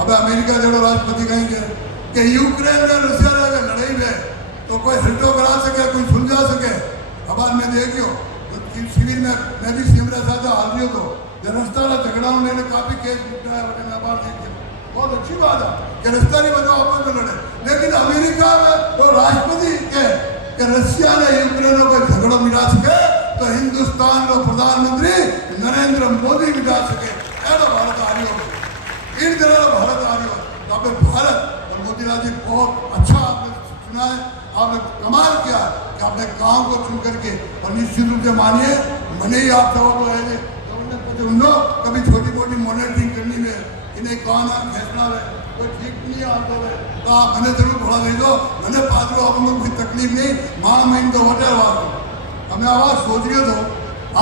अब अमेरिका जो राष्ट्रपति कहेंगे कि यूक्रेन में रशिया लगे लड़ाई में तो कोई हटो करा सके, कोई सुलझा सके। अब आज मैं देखियो तो शिविर में मैं भी सिमरा साधा हाल रही हो तो रस्ता का झगड़ा उन्होंने काफी केस निपटाया बटे मैं बाहर देखिए बहुत अच्छी बात है कि रास्ता नहीं बताओ आपस में लड़े। लेकिन अमेरिका में तो राष्ट्रपति के कि रशिया ने यूक्रेन को झगड़ो मिटा सके तो हिंदुस्तान का प्रधानमंत्री नरेंद्र मोदी मिटा सके। ऐसा भारत आ रही हो इन तरह का भारत आ रही हो तो आप भारत और मोतीलाल जी बहुत अच्छा आपने सुना है, आपने कमाल किया कि आपने गांव को चुन करके और निश्चित रूप से मानिए मैंने ही आप जवाब है उन्होंने कभी छोटी मोटी मॉनिटरिंग करनी में इन्हें कौन फैसला है कोई ठीक नहीं आता है तो आप मैंने जरूर थोड़ा दे दो मैंने पास लो आपको कोई तकलीफ नहीं मां महीन तो होटल वाला हमें आवाज सोच रही हो तो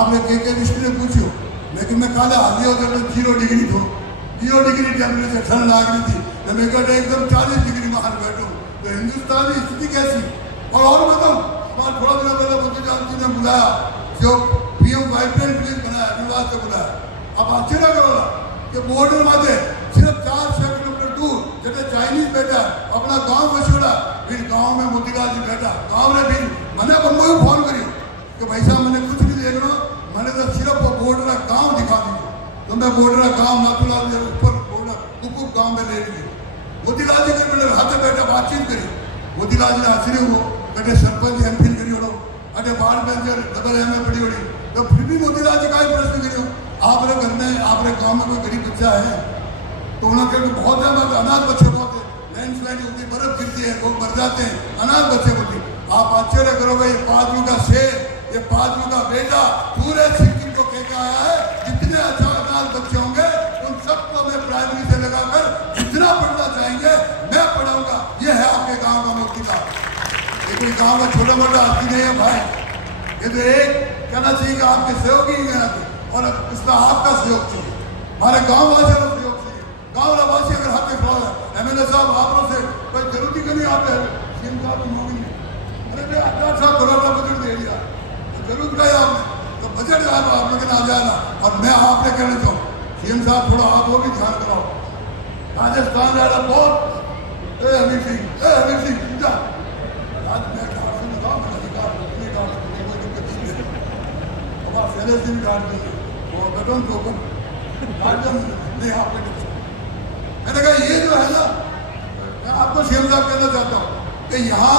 आपने के विष्णु ने पूछो लेकिन मैं कहा हाली हो तो 0 डिग्री थो 0 डिग्री टेम्परेचर ठंड लाग रही थी तो मैं कहते एकदम 40 डिग्री बाहर बैठो तो हिंदुस्तान की स्थिति कैसी। और बताऊँ थोड़ा दिन पहले मोतीलाल जी ने बुलाया जो पीएम वाइब्रेंट प्लेस बनाया विवाद से बुलाया। अब आश्चर्य करो कि बॉर्डर माथे सिर्फ 400 किलोमीटर दूर जैसे चाइनीज बैठा अपना गांव में छोड़ा फिर गांव में मोतीलाल जी बैठा गांव ने भी मैंने बम्बई को फोन करी कि भाई साहब मैंने कुछ नहीं देख रहा मैंने तो सिर्फ वो बॉर्डर का गाँव दिखा दीजिए तो मैं बॉर्डर का गाँव नाथूलाल ऊपर बॉर्डर कुकुप गाँव में ले ली। मोतीलाल जी के मेरे हाथ में बैठा बातचीत करी मोतीलाल जी ने आश्चर्य हो कटे सरपंच एम फिल करी हो अटे बाढ़ बेंचर डबल एम बड़ी बड़ी तो फिर भी मोतीलाल जी का ही प्रश्न करियो आपने घर में आपने गांव में कोई गरीब बच्चा है तो उन्होंने बहुत है अनाथ बच्चे बहुत है लैंडस्लाइड होती है बर्फ गिरती है लोग मर जाते हैं अनाथ बच्चे होते आप आश्चर्य करोगे ये 5 का शेर ये 5 का बेटा पूरे सिक्किम को कह के आया है जितने अच्छा अनाथ बच्चे होंगे उन सबको मैं प्राइमरी से लगाकर जितना पढ़ना चाहेंगे मैं पढ़ाऊंगा। ये है आपके गाँव का मोतीलाल ये कोई गाँव का छोटा मोटा आदमी नहीं है भाई ये तो एक कहना चाहिए कि आपके सहयोग ही कहना चाहिए और इसमें आपका सहयोग चाहिए हमारे गाँव वासियों का सहयोग चाहिए। गाँव वासी अगर हाथ में खड़ा है एमएलए साहब आप लोग से कोई जरूरत ही नहीं आते हैं सीएम साहब तो मोदी अरे भाई 18 करोड़ का बजट दे दिया तो जरूरत का आपने तो बजट आप लोग आ जाना और मैं आपने कहना चाहूँ सीएम साहब थोड़ा आप वो भी ध्यान कराओ राजस्थान जा रहा बहुत हमीर सिंह आज मैं पहले से भी डाल दी वो बटन तो नहीं आपने मैंने कहा ये जो है ना मैं आपको सीएम साहब कहना चाहता हूँ कि यहाँ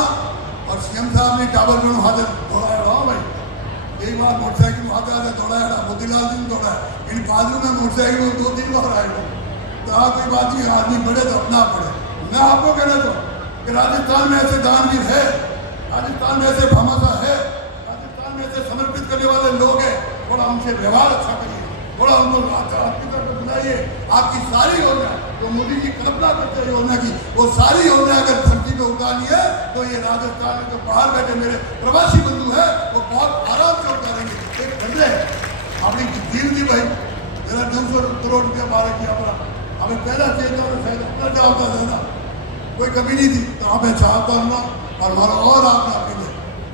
और सीएम साहब ने टावर में हाथ दौड़ाया रहा भाई एक बार मोटरसाइकिल हाथ दौड़ाया रहा मोतीलाल जी ने दौड़ाया इन बाजू में मोटरसाइकिल 2-3 बार आए तो आप कोई बात नहीं आदमी बढ़े तो अपना पड़े। मैं आपको कहना चाहूँ कि राजस्थान में ऐसे दानवीर है राजस्थान में ऐसे भामाशाह है राजस्थान में ऐसे समर्पित करने वाले लोग हैं थोड़ा उनसे व्यवहार अच्छा करिए थोड़ा उनको आपकी तरफ बुलाइए। आपकी सारी योजना जो मोदी जी कल्पना करते हैं योजना की वो सारी योजना अगर धरती पे उतारनी है तो ये राजस्थान में जो बाहर बैठे मेरे प्रवासी बंधु है वो बहुत आराम से उतारेंगे। एक बंदे अपनी डील थी भाई मेरा 200 करोड़ रुपया बारह किया अपना हमें पहला चाहिए तो शायद अपना चाहता था ना कोई कमी नहीं थी तो हमें चाहता हूँ और हमारा और आपने अपने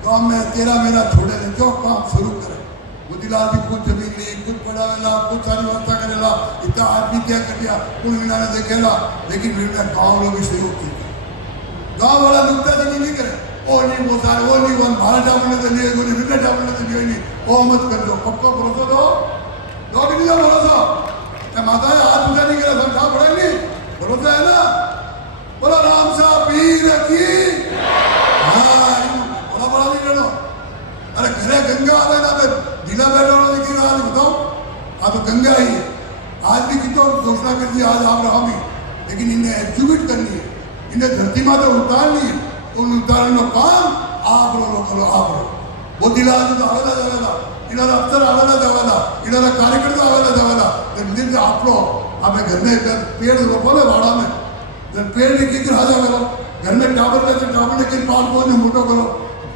गाँव में तेरा मेरा छोड़े नहीं जो काम शुरू करें मोतीलाल जी कुछ जमीन ली कुछ पढ़ावेला कुछ सारी व्यवस्था करेला इतना आदमी क्या कर दिया कुल मीना ने देखेला लेकिन फिर मैं गाँव लोग भी सहयोग की गाँव वाला नुकताचीनी नहीं करे वो नहीं वो सारे वो नहीं वो भारत डावने तो लिए वो नहीं डावने तो लिए नहीं वो मत कर दो पक्का भरोसा दो लोग नहीं दो भरोसा माता है हाथ पूजा नहीं करा सब खा पड़ेंगे भरोसा है ना बोला राम साहब पीर की हाँ बड़ा नहीं करना अरे घरे गंगा आवे ना मैं ढीला बैठा वाला लेकिन आज बताओ तो गंगा ही है आज भी कितो घोषणा कर दी आज आप रहोगी लेकिन इन्हें एग्जीक्यूट करनी है इन्हें धरती माता उतारनी है उन उतारने का काम आप लोग करो आप लोग वो दिला तो आवेला जावेला इन्होंने अफसर आवेला जावेला इन्होंने कार्यकर्ता आवेला जावेला दिन आप लोग हमें घर में पेड़ रोपो ना वाड़ा में पेड़ लेके आ जावेला घर में टावर लेके पाल को मोटो करो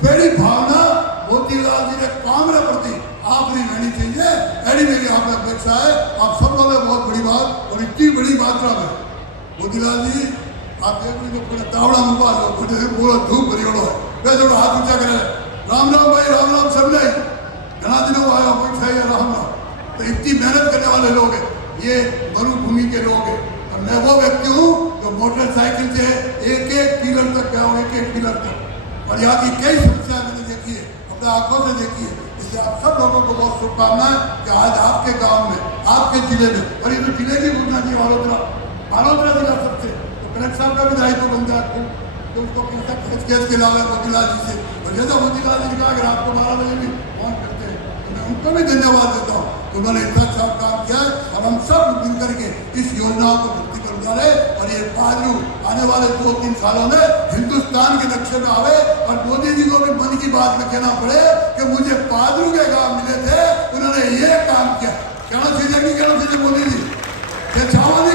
पहली भावना मोतीलाल जी ने काम ने प्रति आपने रहनी चाहिए। ऐडी मेरी आपने अपेक्षा है आप सब लोग बहुत बड़ी बात और इतनी बड़ी मात्रा में मोतीलाल जी आप देखो तावड़ा मुबा लो पूरा धूप भरी है वे थोड़ा हाथ ऊंचा करे राम राम भाई राम राम सब नहीं घना दिनों आया कोई है राम राम तो इतनी मेहनत करने वाले लोग हैं ये मरुभूमि के लोग हैं और मैं वो व्यक्ति हूँ और यहाँ की कई समस्याएं मैंने देखी है, अपने आंखों से देखी है। इसलिए आप सब लोगों को बहुत शुभकामनाएं कि आज आपके गांव में, आपके जिले में, और ये तो जिले की घोषणा की बालोतरा जिला सबसे, तो कलेक्टर साहब का भी दायित्व बन जाए तो उसको कैसा खींच के लावे मोतीलाल जी से। और जैसा मोतीलाल जी ने कहा कि रात को 12 बजे भी फोन करते हैं, तो मैं उनको भी धन्यवाद देता हूँ कि उन्होंने इतना अच्छा काम किया है। और हम सब मिल करके इस योजनाओं को धरती पर उतारे और ये पादरू आने वाले 2-3 सालों में हिंदुस्तान के नक्शे में आवे। और मोदी जी को भी मन की बात में कहना पड़े कि मुझे पादरू के गांव मिले थे, उन्होंने ये काम किया। कहना चाहिए कि कहना चाहिए मोदी जी, ये चावल